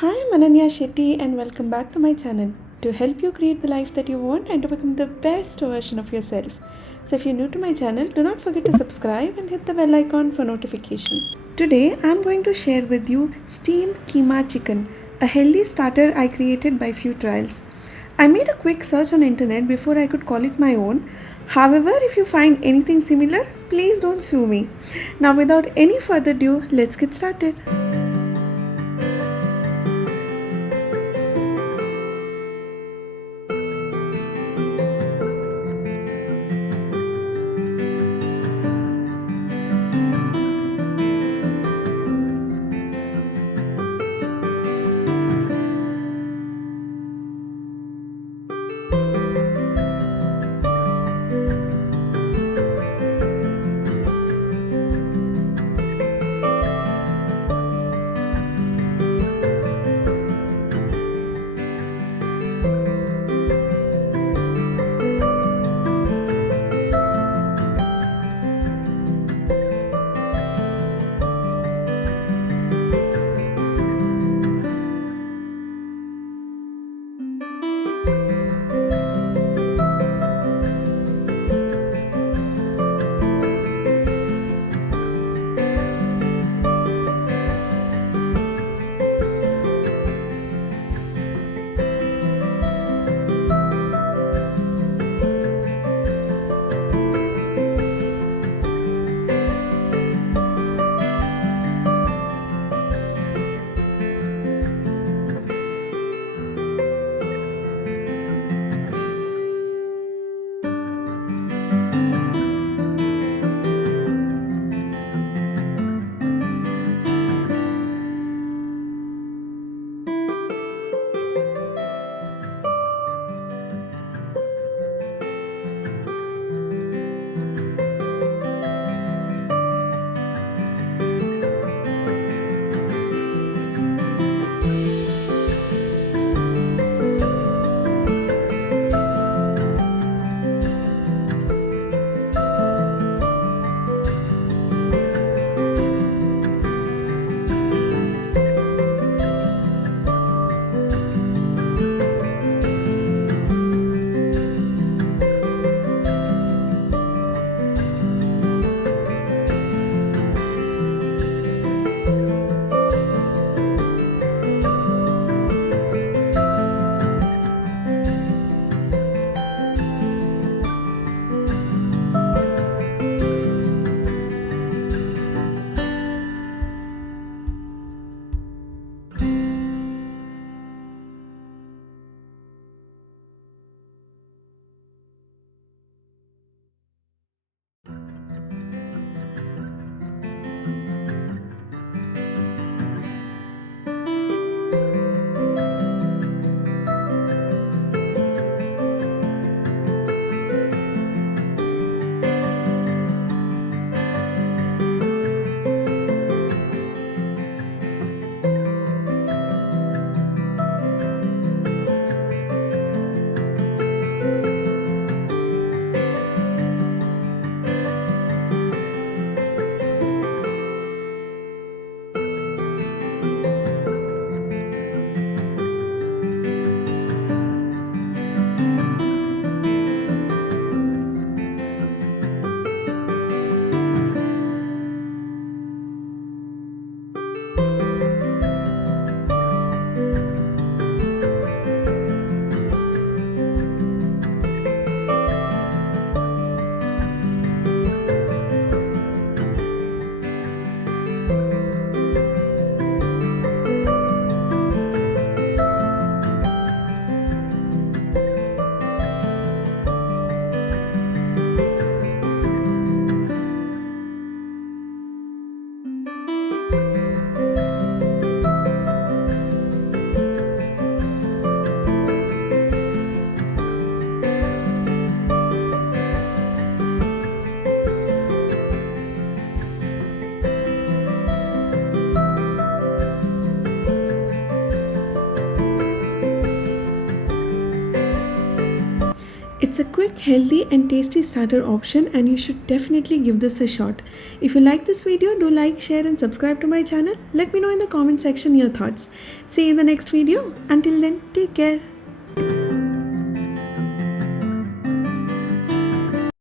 Hi, I'm Ananya Shetty, and welcome back to my channel to help you create the life that you want and to become the best version of yourself. So, if you're new to my channel, do not forget to subscribe and hit the bell icon for notification. Today, I'm going to share with you steamed keema chicken, a healthy starter I created by few trials. I made a quick search on internet before I could call it my own. However, if you find anything similar, please don't sue me. Now, without any further ado, let's get started. It's a quick, healthy and tasty starter option and you should definitely give this a shot. If you like this video, do like, share and subscribe to my channel. Let me know in the comment section your thoughts. See you in the next video. Until then, take care.